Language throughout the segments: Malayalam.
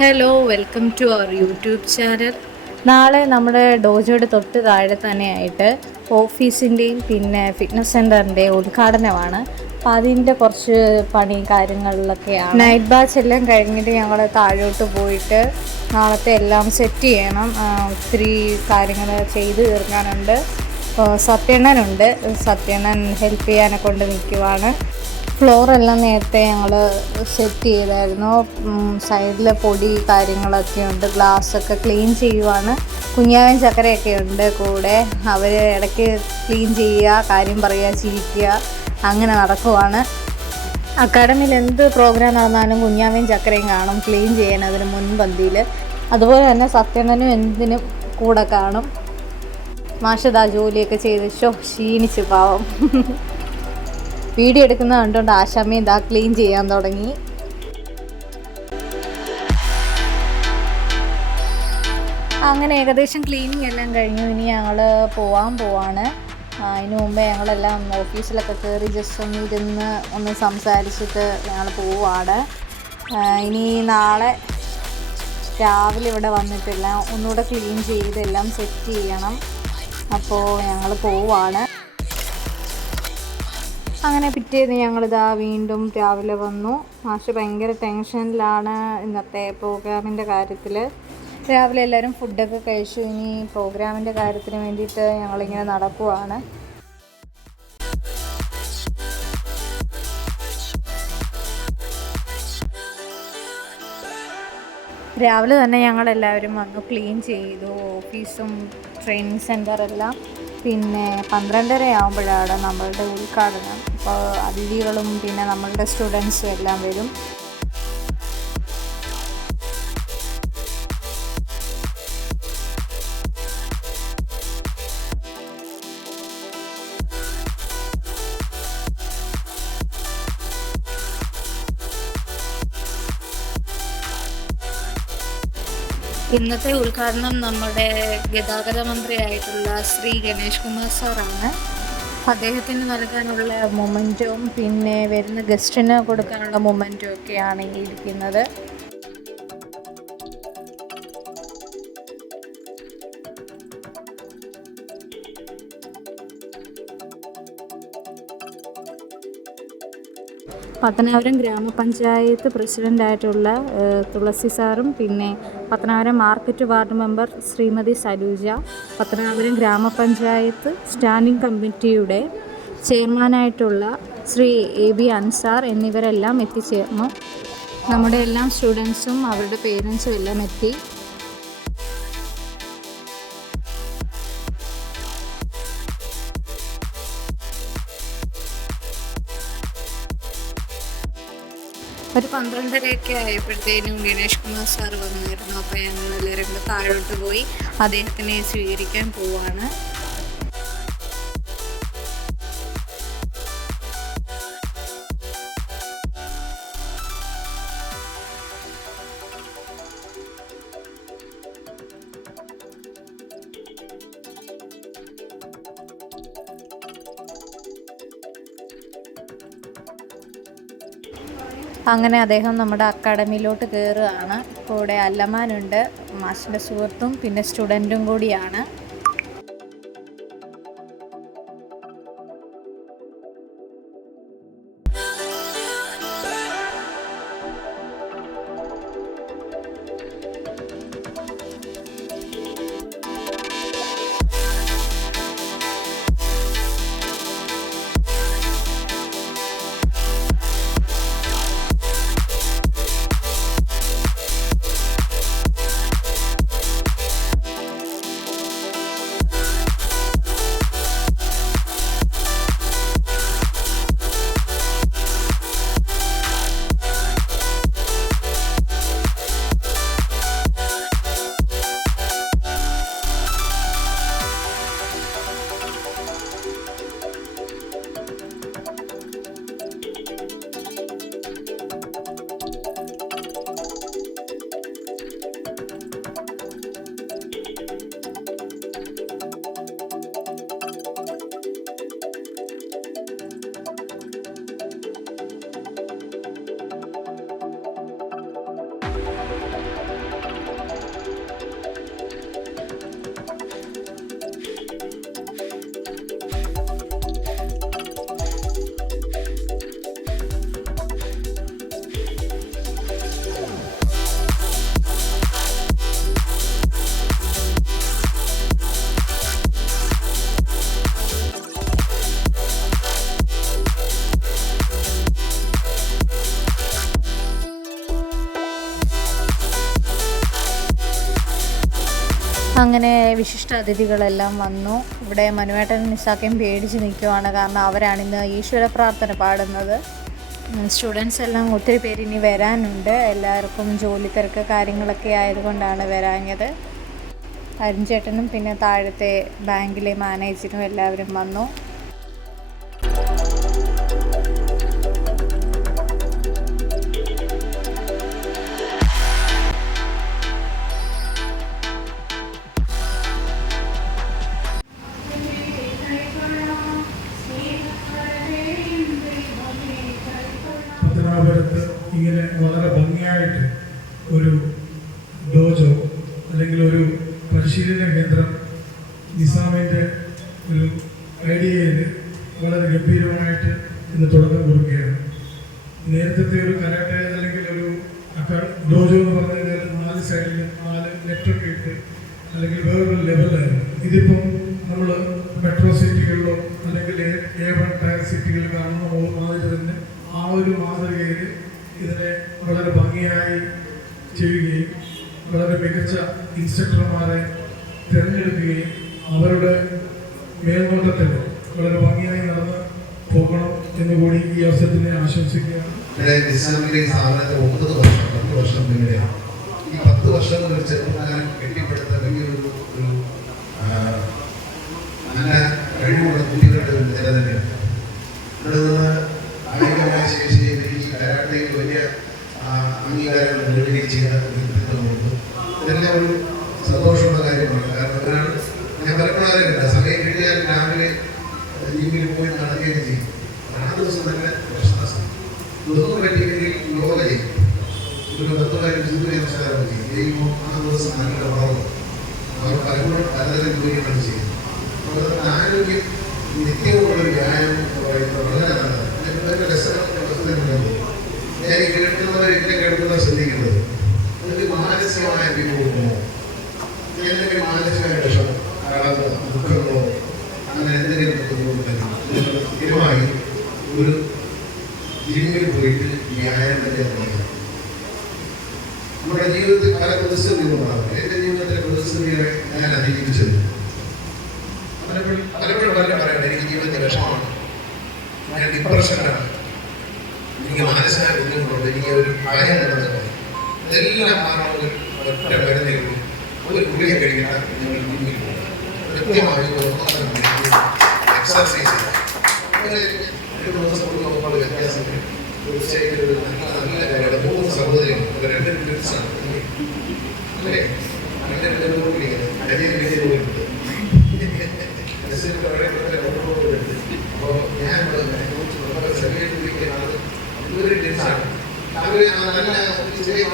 Hello welcome to our YouTube channel. നാളെ നമ്മുടെ ഡോജോയുടെ തൊട്ട് താഴെ തന്നെയായിട്ട് ഓഫീസിൻ്റെയും പിന്നെ ഫിറ്റ്നസ് സെൻറ്ററിൻ്റെയും ഉദ്ഘാടനമാണ്. അപ്പോൾ അതിൻ്റെ കുറച്ച് പണി കാര്യങ്ങളിലൊക്കെയാണ്. നൈറ്റ് ബാച്ച് എല്ലാം കഴിഞ്ഞിട്ട് ഞങ്ങൾ താഴോട്ട് പോയിട്ട് നാളത്തെ എല്ലാം സെറ്റ് ചെയ്യണം. ഒത്തിരി കാര്യങ്ങൾ ചെയ്ത് തീർക്കാനുണ്ട്. സത്യണ്ണനുണ്ട്, സത്യണ്ണൻ ഹെൽപ്പ് ചെയ്യാനെ കൊണ്ട് നിൽക്കുവാണ്. ഫ്ലോറെല്ലാം നേരത്തെ ഞങ്ങൾ സെറ്റ് ചെയ്തായിരുന്നു. സൈഡിൽ പൊടി കാര്യങ്ങളൊക്കെ ഉണ്ട്. ഗ്ലാസ്സൊക്കെ ക്ലീൻ ചെയ്യുവാണ്. കുഞ്ഞാവൻ ചക്കരയൊക്കെ ഉണ്ട് കൂടെ. അവർ ഇടയ്ക്ക് ക്ലീൻ ചെയ്യുക, കാര്യം പറയുക, ചിരിക്കുക, അങ്ങനെ നടക്കുവാണ്. അക്കാഡമിയിൽ എന്ത് പ്രോഗ്രാം നടന്നാലും കുഞ്ഞാവയും ചക്കരയും കാണും ക്ലീൻ ചെയ്യാൻ അതിന് മുൻപന്തിയിൽ. അതുപോലെ തന്നെ സത്യണ്ണനും എന്തിനും കൂടെ കാണും. മാഷതാ ജോലിയൊക്കെ ചെയ്ത് ക്ഷീണിച്ച് പാവം. വീഡിയോ എടുക്കുന്നത് കണ്ടുകൊണ്ട് ആശാമ്മയും ഇതാ ക്ലീൻ ചെയ്യാൻ തുടങ്ങി. അങ്ങനെ ഏകദേശം ക്ലീനിങ് എല്ലാം കഴിഞ്ഞു. ഇനി ഞങ്ങൾ പോവാണ്. അതിന് മുമ്പേ ഞങ്ങളെല്ലാം ഓഫീസിലൊക്കെ കയറി ജസ്റ്റ് ഒന്ന് ഇരുന്ന് ഒന്ന് സംസാരിച്ചിട്ട് ഞങ്ങൾ പോവാണ്. ഇനി നാളെ രാവിലെ ഇവിടെ വന്നിട്ടില്ല, ഒന്നുകൂടെ ക്ലീൻ ചെയ്ത് എല്ലാം സെറ്റ് ചെയ്യണം. അപ്പോൾ ഞങ്ങൾ പോവാണ്. അങ്ങനെ പിറ്റേന്ന് ഞങ്ങളിതാ വീണ്ടും രാവിലെ വന്നു. മാഷ് ഭയങ്കര ടെൻഷനിലാണ് ഇന്നത്തെ പ്രോഗ്രാമിൻ്റെ കാര്യത്തിൽ. രാവിലെ എല്ലാവരും ഫുഡൊക്കെ കഴിച്ചു. ഇനി പ്രോഗ്രാമിൻ്റെ കാര്യത്തിന് വേണ്ടിയിട്ട് ഞങ്ങളിങ്ങനെ നടക്കുവാണ്. രാവിലെ തന്നെ ഞങ്ങളെല്ലാവരും വന്നു ക്ലീൻ ചെയ്തു ഓഫീസും ട്രെയിനിങ് സെൻറ്ററെല്ലാം. പിന്നെ 12:30 ആകുമ്പോഴാണ് നമ്മളുടെ ഉദ്ഘാടനം. അപ്പോൾ അതിഥികളും പിന്നെ നമ്മളുടെ സ്റ്റുഡൻസും എല്ലാം വരും. ഇന്നത്തെ ഉദ്ഘാടനം നമ്മുടെ ഗതാഗത മന്ത്രിയായിട്ടുള്ള ശ്രീ ഗണേഷ് കുമാർ സാറാണ്. അദ്ദേഹത്തിന് നൽകാനുള്ള മൊമെൻറ്റും പിന്നെ വരുന്ന ഗസ്റ്റിന് കൊടുക്കാനുള്ള മൊമെൻറ്റും ഒക്കെയാണ് ഈ ഇരിക്കുന്നത്. പത്തനാപുരം ഗ്രാമപഞ്ചായത്ത് പ്രസിഡൻ്റായിട്ടുള്ള തുളസി സാറും പിന്നെ Pathanapuram market ward member Shrimati Saluja, Pathanapuram ഗ്രാമപഞ്ചായത്ത് സ്റ്റാൻഡിംഗ് കമ്മിറ്റിയുടെ ചെയർമാനായിട്ടുള്ള ശ്രീ AB അൻസാർ എന്നിവരെല്ലാം എത്തിച്ചേർന്നു. നമ്മുടെ എല്ലാ സ്റ്റുഡൻസും അവരുടെ പേരൻസും എല്ലാം എത്തി. ഒരു 12:30 ആയപ്പോഴത്തേനും ഗണേഷ് കുമാർ സാർ വന്നിരുന്നു. അപ്പോൾ ഞങ്ങൾ എല്ലാവരും കൂടെ താഴോട്ട് പോയി അദ്ദേഹത്തിനെ സ്വീകരിക്കാൻ പോവാണ്. അങ്ങനെ അദ്ദേഹം നമ്മുടെ അക്കാഡമിയിലോട്ട് കയറുകയാണ്. കൂടെ അല്ലമാനുണ്ട്, മാഷിൻ്റെ സുഹൃത്തും പിന്നെ സ്റ്റുഡൻറ്റും കൂടിയാണ്. അങ്ങനെ വിശിഷ്ട അതിഥികളെല്ലാം വന്നു. ഇവിടെ മനുവേട്ടനും നിസാക്കയും പേടിച്ച് നിൽക്കുവാണ്, കാരണം അവരാണ് ഇന്ന് ഈശ്വര പ്രാർത്ഥന പാടുന്നത്. സ്റ്റുഡൻസ് എല്ലാം ഒത്തിരി പേര് ഇനി വരാനുണ്ട്. എല്ലാവർക്കും ജോലി തിരക്ക് കാര്യങ്ങളൊക്കെ ആയതുകൊണ്ടാണ് വരാഞ്ഞത്. അരുൺചേട്ടനും പിന്നെ താഴത്തെ ബാങ്കിലെ മാനേജരും എല്ലാവരും വന്നു. പത്തനാപുരത്ത് ഇങ്ങനെ വളരെ ഭംഗിയായിട്ട് ഒരു ഡോജോ അല്ലെങ്കിൽ ഒരു പരിശീലന കേന്ദ്രം നിസാമിൻ്റെ ഒരു ഐഡിയയിൽ വളരെ ഗംഭീരമായിട്ട് ഇന്ന് തുടക്കം കുറിക്കുകയാണ്. നേരത്തെ ഒരു കരാട്ടെ അല്ലെങ്കിൽ ഒരു ഡോജോ എന്ന് പറഞ്ഞു കഴിഞ്ഞാൽ 4 സൈഡിൽ 4 നെറ്റൊക്കെ ഇട്ട് അല്ലെങ്കിൽ വേറൊരു ലെവലായിരുന്നു. ഇതിപ്പം നമ്മൾ മെട്രോ സിറ്റികളിലോ അല്ലെങ്കിൽ A1 ടയർ സിറ്റികളിൽ കാണുന്ന മാതിരി തന്നെ ആ ഒരു മാതൃകയിൽ ഇതിനെ വളരെ ഭംഗിയായി ചെയ്യുകയും വളരെ മികച്ച ഇൻസ്ട്രക്ടർമാരെ തിരഞ്ഞെടുക്കുകയും അവരുടെ മേൽനോട്ടത്തിൽ വളരെ ഭംഗിയായി നടന്ന് പോകണം എന്നുകൂടി ഈ അവസരത്തിനെ ആശംസിക്കുകയാണ്. സ്ഥാപനത്തിൽ 10 വർഷം പിന്നീടാണ് ഈ 10 വർഷം ഒരു ചെറുപ്പക്കാരൻ കെട്ടിപ്പടുത്ത വലിയൊരു നല്ല കഴിവുള്ള കുട്ടികളുടെ ഒരു നില തന്നെയാണ്. ഇവിടെ നിന്ന് കായികമായ ശേഷി ഈ കരാട്ടയിൽ വലിയ അംഗീകാരങ്ങൾ നേടുകയും ചെയ്ത വ്യക്തിത്വമുണ്ട്. ഇതെല്ലാം ഒരു സന്തോഷമുള്ള കാര്യമാണ്. കാരണം ഒരാൾ ഞാൻ പലപ്പോഴാറില്ല സമയം കിട്ടിയാൽ രാവിലെ ജിമ്മിൽ പോയി നടക്കുകയും ചെയ്യും. ആ ദിവസം തന്നെ പ്രശ്നം ഇതൊന്നും പറ്റിയില്ലെങ്കിൽ യോഗ ചെയ്യും. ഒരു 10 കാര്യം നമസ്കാരം ചെയ്യും. ചെയ്യുമ്പോൾ ആ ദിവസം നല്ല വളർന്നു. അവർ പലപ്പോഴും പലതരം ജോലികളാണ് ചെയ്യുന്നത്. അതുപോലെ ആരോഗ്യം നിത്യമുള്ളൊരു വ്യായാമം എന്ന് പറയുന്നത് വളരെ നല്ലതാണ്. ഞാൻ ഈ കേൾക്കുന്നവർ ഇതിനെ കേൾക്കുന്നവർ ശ്രദ്ധിക്കുന്നത് ഒരു മാനസികമായ വിഭവമോ എന്തെങ്കിലും മാനസികമായ വിഷമോ ദുഃഖങ്ങളോ അങ്ങനെ എന്തെങ്കിലും സ്ഥിരമായി ഒരു ജിമ്മിൽ പോയിട്ട് വ്യായാമം ചെയ്യാൻ നമ്മുടെ ജീവിതത്തിൽ പല പ്രതിസന്ധികളുണ്ടാകും. എൻ്റെ ജീവിതത്തിലെ പ്രതിസന്ധികളെ ഞാൻ അതിജീവിച്ചത് പലപ്പോഴും പറയണം എനിക്ക് ജീവിതത്തിൽ വിഷമമാണ്, ഞാൻ ഡിപ്രഷനാണ്, എനിക്ക് മാനസികമായ ബുദ്ധിമുട്ടുണ്ട്, എനിക്ക് ഒരു ഭയം ഉണ്ടെന്ന് ഇതെല്ലാം മാറണമെങ്കിൽ ഒറ്റ മരുന്നുള്ളൂ. ഒരു ഗുളിക കഴിക്കണം. നിങ്ങൾ ജിമ്മിൽ പോകുക, കൃത്യമായി എക്സർസൈസ് ചെയ്യുക. 2 ദിവസം കൊണ്ട് നമുക്കുള്ള വ്യത്യാസം തീർച്ചയായിട്ടും ഒരു നല്ല കാര്യമാണ്. 3 സഹോദരികൾ 2 ഡിഫറൻസാണ് അല്ലേ? 2 കുട്ടികൾ അടഞ്ഞ പോയിട്ടുണ്ട്. അപ്പോൾ ഞാൻ ചെറിയ കുട്ടികളാണ് ഇതൊരു ഡിഫറൻസാണ്. അവർ നല്ല ചെറിയ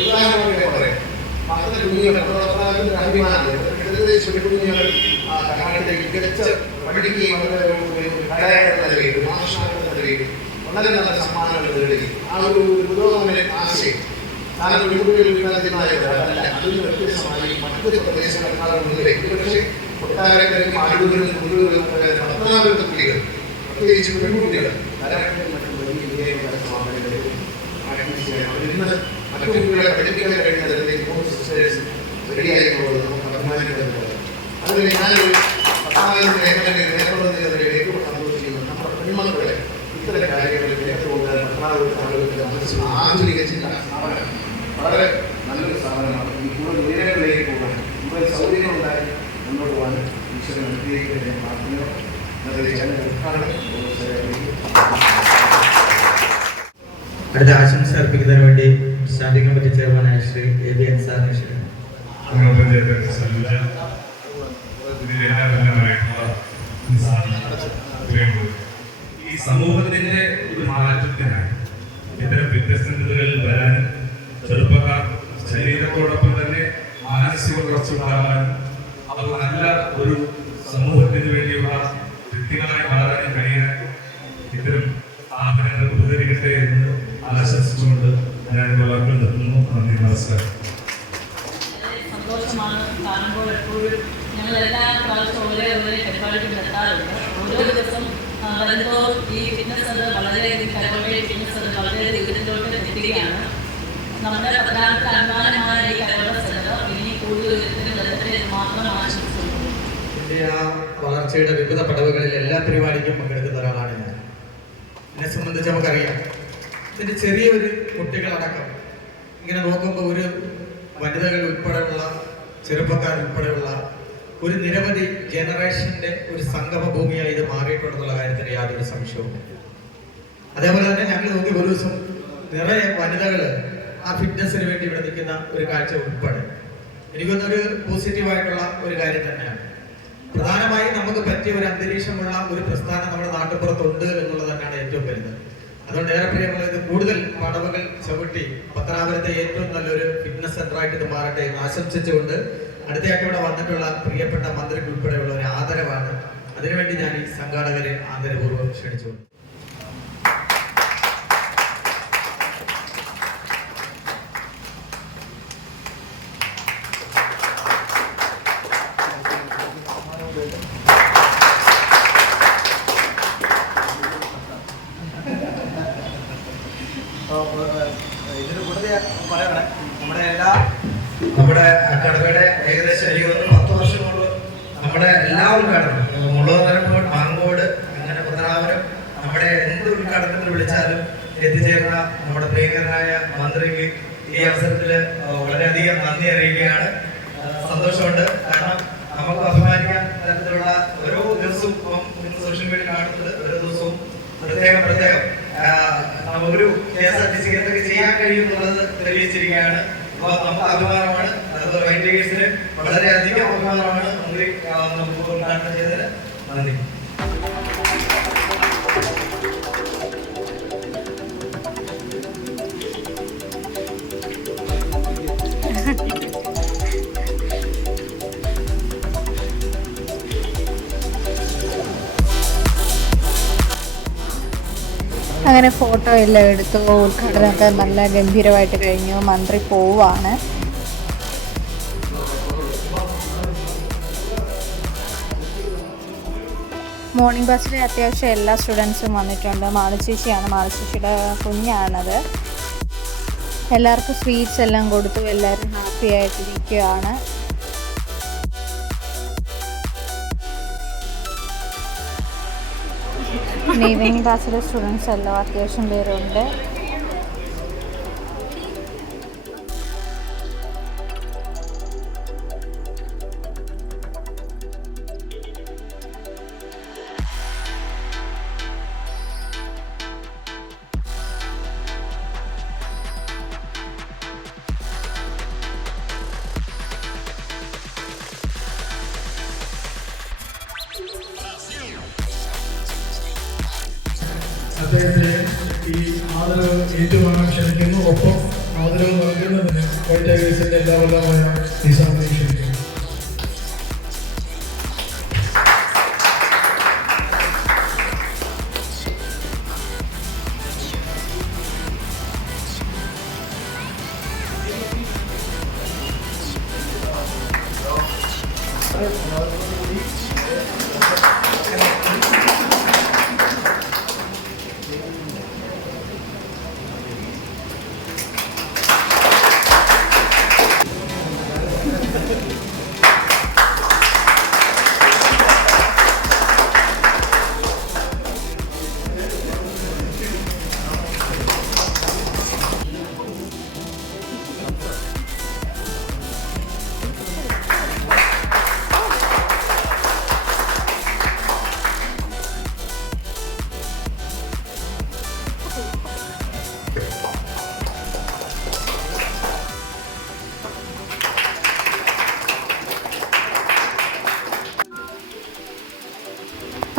ഉദാഹരണമായി പറയാം. പല കുഞ്ഞുങ്ങൾ അഭിമാനം മികച്ച പഠിക്കുകയും വളരെ നല്ല സമ്മാനങ്ങൾ നേടുകയും ആ ഒരു പുരോഗമന ആശയം കാരണം വിമുഖികളായതല്ല. അതിന് വ്യത്യസ്തമായി മറ്റൊരു പ്രദേശങ്ങളെക്കാളും മുന്നിലെ പക്ഷേ കൊട്ടാരക്കരയും ആലുകളിലും മുഴുവനും പത്തനാപുരത്തെ കുട്ടികൾ പ്രത്യേകിച്ച് പെൺകുട്ടികൾ ധാരാളം മറ്റു വലിയ വിജയങ്ങൾ ഇന്ന് മറ്റു കുട്ടികളെ പഠിപ്പിക്കാൻ കഴിയുന്ന തരത്തിലേക്ക് സിസ്റ്റേഴ്സ് റെഡിയായിട്ടുള്ളത് നമുക്ക് അഭിമാനിക്കുന്നത്. അതുപോലെ ഞാനൊരു പത്താമത്തെ ഏറ്റവും സന്തോഷിക്കുന്നു നമ്മുടെ പെൺമക്കളെ ഇത്തരം കാര്യങ്ങളിൽ ഏറ്റവും പത്തനാപുരത്തെ മനസ്സിൽ ആധുനിക ചിന്ത സ്ഥാപനം വളരെ നല്ലൊരു സ്ഥാപനമാണ്. ഈ കൂടുതൽ ഉയരങ്ങളിലേക്ക് പോകാൻ കൂടുതൽ സൗകര്യങ്ങളുണ്ടായി മുന്നോട്ട് പോകാൻ ഈശ്വരൻ അനുഗ്രഹിക്കുന്ന പ്രാർത്ഥനയോ അടുത്ത ആശംസ അർപ്പിക്കുന്നതിന് വേണ്ടി സ്റ്റാൻഡിംഗ് കമ്മിറ്റി ചെയർമാനായ ശ്രീ A.B. അൻസാറിനെ ക്ഷണിക്കുന്നു. ഈ സമൂഹത്തിന്റെ ഒരു മാറ്റത്തിനായി ഇത്തരം വ്യത്യസ്തതകളിൽ വരാനും ചെറുപ്പക്കാർ ശരീരത്തോടൊപ്പം തന്നെ മാനസിക വളർച്ചയുണ്ടാകാനും അത് നല്ല ഒരു സമൂഹത്തിന് വേണ്ടിയുള്ള വ്യക്തികളായി മാറാനും കഴിയാൻ ഇത്തരം സ്ഥാപനങ്ങൾ ഉപകരിക്കട്ടെ എന്ന് ആശംസിച്ചുകൊണ്ട് ഞാൻ വാക്കുകൾ നിർത്തുന്നു. നന്ദി, നമസ്കാരം. സന്തോഷമാണ് കാണുമ്പോൾ. എപ്പോഴും ഞങ്ങളെല്ലാ പ്രാവശ്യം ഓരോ പരിപാടികൾ നടത്താറുണ്ട്. ഓരോ ദിവസം വരുമ്പോൾ ഈ ഫിറ്റ്നസ് അത് വളരെയധികം കരകൗശല ഫിറ്റ്നസ് അത് വളരെയധികം ഇതിലോട്ട് എത്തിക്കുകയാണ്. നമ്മുടെ പത്തനാപുരത്ത് അഭിമാനമായ ഈ കലോത്സവ സെന്റർ ഇനി കൂടുതൽ ഉയരത്തിന് വരട്ടെ എന്ന് മാത്രം ആശംസിക്കുന്നു. എൻ്റെ ആ വളർച്ചയുടെ വിവിധ പടവുകളിൽ എല്ലാ പരിപാടിക്കും പങ്കെടുക്കുന്ന ഒരാളാണ് ഞാൻ. എന്നെ സംബന്ധിച്ച് നമുക്കറിയാം, ഇതിൻ്റെ ചെറിയൊരു കുട്ടികളടക്കം ഇങ്ങനെ നോക്കുമ്പോൾ ഒരു വനിതകൾ ഉൾപ്പെടെയുള്ള ചെറുപ്പക്കാർ ഉൾപ്പെടെയുള്ള ഒരു നിരവധി ജനറേഷൻ്റെ ഒരു സംഗമ ഭൂമിയായി ഇത് മാറിയിട്ടുണ്ടെന്നുള്ള കാര്യത്തിന് യാതൊരു സംശയവും. അതേപോലെ തന്നെ ഞങ്ങൾ നോക്കി ഒരു ദിവസം നിറയെ വനിതകൾ ആ ഫിറ്റ്നസ്സിന് വേണ്ടി ഇവിടെ നിൽക്കുന്ന ഒരു കാഴ്ച ഉൾപ്പെടെ എനിക്കൊന്നൊരു പോസിറ്റീവായിട്ടുള്ള ഒരു കാര്യം തന്നെയാണ്. പ്രധാനമായും നമുക്ക് പറ്റിയ ഒരു അന്തരീക്ഷമുള്ള ഒരു പ്രസ്ഥാനം നമ്മുടെ നാട്ടുപുറത്തുണ്ട് എന്നുള്ളത് തന്നെയാണ് ഏറ്റവും വലുത്. അതുകൊണ്ട് ഏറെ പ്രിയമുള്ള ഇത് കൂടുതൽ പടവുകൾ ചവിട്ടി പത്തനാപുരത്തെ ഏറ്റവും നല്ലൊരു ഫിറ്റ്നസ് സെന്ററായിട്ട് ഇത് മാറട്ടെ എന്ന് ആശംസിച്ചുകൊണ്ട് അടുത്തയായിട്ട് ഇവിടെ വന്നിട്ടുള്ള പ്രിയപ്പെട്ട മന്ത്രിക്ക് ഉൾപ്പെടെയുള്ള ഒരു ആദരവാണ്. അതിനുവേണ്ടി ഞാൻ ഈ സംഘാടകരെ ആദരപൂർവ്വം ക്ഷണിച്ചു. ഇതിന് കൂടുതൽ പറയണേ, നമ്മുടെ അക്കാദമിയുടെ ഏകദേശം എനിക്ക് 10 വർഷം മുമ്പ് നമ്മുടെ എല്ലാ ഉദ്ഘാടനവും മുള്ളൂർനരമ്പോട്, മാങ്കോട്, അങ്ങനെ പത്തനാപുരം നമ്മുടെ എന്ത് ഉദ്ഘാടനത്തിൽ വിളിച്ചാലും എത്തിച്ചേർന്ന നമ്മുടെ പ്രിയങ്കരനായ മന്ത്രിക്ക് ഈ അവസരത്തിൽ വളരെയധികം നന്ദി അറിയിക്കുകയാണ്. സന്തോഷമുണ്ട്. കാരണം നമുക്ക് അഭിമാനിക്കാൻ തരത്തിലുള്ള ഓരോ ദിവസവും ഇപ്പം സോഷ്യൽ മീഡിയ കാണുന്നത് ഓരോ ദിവസവും പ്രത്യേകം ഒരു KSRTC എന്തൊക്കെ ചെയ്യാൻ കഴിയും എന്നുള്ളത് തെളിയിച്ചിരിക്കുകയാണ്. അപ്പോൾ നമുക്ക് അഭിമാനമാണ്. അതുപോലെ വൈൻഡേഴ്സിന് വളരെയധികം അഭിമാനമാണ് മന്ത്രി നമുക്ക് ഉദ്ഘാടനം ചെയ്തതിന്. നന്ദി. അങ്ങനെ ഫോട്ടോ എല്ലാം എടുത്തു. ഉദ്ഘാടനമൊക്കെ നല്ല ഗംഭീരമായിട്ട് കഴിഞ്ഞു. മന്ത്രി പോവാണ്. മോർണിംഗ് ബസ്സിൽ അത്യാവശ്യം എല്ലാ സ്റ്റുഡൻസും വന്നിട്ടുണ്ട്. മാളച്ചേച്ചിയാണ്, മാളച്ചേച്ചിയുടെ കുഞ്ഞാണത്. എല്ലാവർക്കും സ്വീറ്റ്സ് എല്ലാം കൊടുത്തു. എല്ലാവരും ഹാപ്പി ആയിട്ടിരിക്കുകയാണ്. ഈവനിങ് ക്ലാസ്സിലെ സ്റ്റുഡൻസ് എല്ലാം അത്യാവശ്യം പേരുണ്ട്. അദ്ദേഹത്തെ ഈ ആദരവ് ഏറ്റുവാങ്ങാൻ ക്ഷണിക്കുന്നു. ഒപ്പം ആദരവ് നൽകുന്നതിന് വൈറ്റ് ടൈഗേഴ്സിന്റെ എല്ലാവരുമായ നിസാമിനെ ക്ഷണിക്കുന്നു.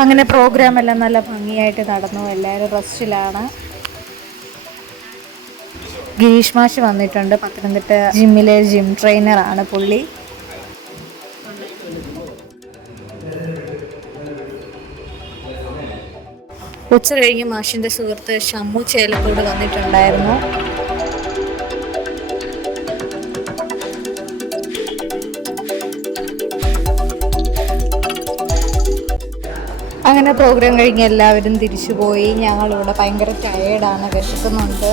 അങ്ങനെ പ്രോഗ്രാം എല്ലാം നല്ല ഭംഗിയായിട്ട് നടന്നു. എല്ലാവരും റെസ്റ്റിലാണ്. ഗിരീഷ് മാഷ് വന്നിട്ടുണ്ട്. പത്തനംതിട്ട ജിമ്മിലെ ജിം ട്രെയിനറാണ് പുള്ളി. ഉച്ച കഴിഞ്ഞ് മാഷിൻ്റെ സുഹൃത്ത് ഷമ്മു ചേലത്തോട് വന്നിട്ടുണ്ടായിരുന്നു. അങ്ങനെ പ്രോഗ്രാം കഴിഞ്ഞ് എല്ലാവരും തിരിച്ചുപോയി. ഞങ്ങളിവിടെ ഭയങ്കര ടയേർഡാണ്, വിശക്കുന്നുണ്ട്.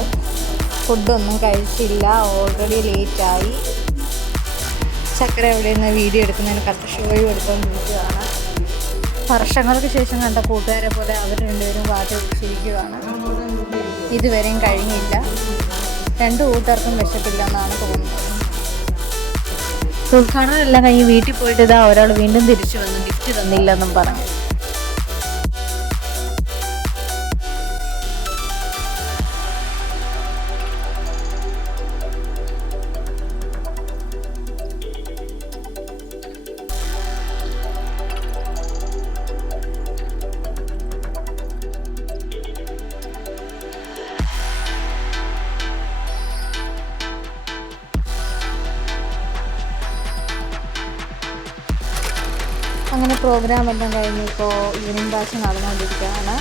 ഫുഡൊന്നും കഴിച്ചില്ല, ഓൾറെഡി ലേറ്റായി. ചക്കര എവിടെ നിന്ന് വീഡിയോ എടുക്കുന്നതിന് കറക്റ്റ് ഷോയും എടുത്തുകൊണ്ടിരിക്കുകയാണ്. വർഷങ്ങൾക്ക് ശേഷം കണ്ട കൂട്ടുകാരെ പോലെ അവർ രണ്ടുപേരും പാട്ട് പിടിച്ചിരിക്കുകയാണ്. ഇതുവരെയും കഴിഞ്ഞില്ല. രണ്ടു കൂട്ടുകാർക്കും വിശപ്പില്ലെന്നാണ് തോന്നുന്നത്. ഉദ്ഘാടനം എല്ലാം കഴിഞ്ഞ് വീട്ടിൽ പോയിട്ട് ഇതാ ഒരാൾ വീണ്ടും തിരിച്ചു വന്നു, ഗിഫ്റ്റ് തന്നില്ലെന്നും പറഞ്ഞു. അങ്ങനെ പ്രോഗ്രാം എല്ലാം കഴിഞ്ഞ് ഇപ്പോൾ ഈവനിങ് ബാച്ച് നടന്നുകൊണ്ടിരിക്കുകയാണ്.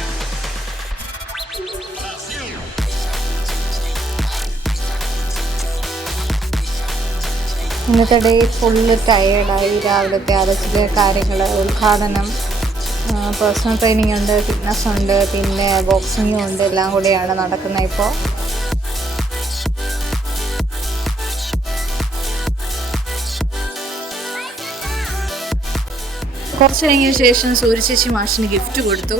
ഇന്നത്തെ ഡേ ഫുള്ള് ടയേർഡായി. രാവിലത്തെ അരച്ചിലെ കാര്യങ്ങൾ, ഉദ്ഘാടനം, പേഴ്സണൽ ട്രെയിനിങ് ഉണ്ട്, ഫിറ്റ്നസ് ഉണ്ട്, പിന്നെ ബോക്സിങ്ങും ഉണ്ട്, എല്ലാം കൂടിയാണ് നടക്കുന്നത് ഇപ്പോൾ. കുറച്ച് കഴിഞ്ഞ ശേഷം സൂര്യചേച്ചി മാഷിന് ഗിഫ്റ്റ് കൊടുത്തു.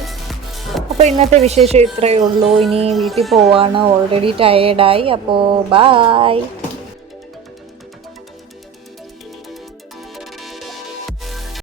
അപ്പോൾ ഇന്നത്തെ വിശേഷം ഇത്രയേ ഉള്ളൂ. ഇനി വീട്ടിൽ പോവാണ്, ഓൾറെഡി ടയേർഡായി. അപ്പോൾ ബായ്.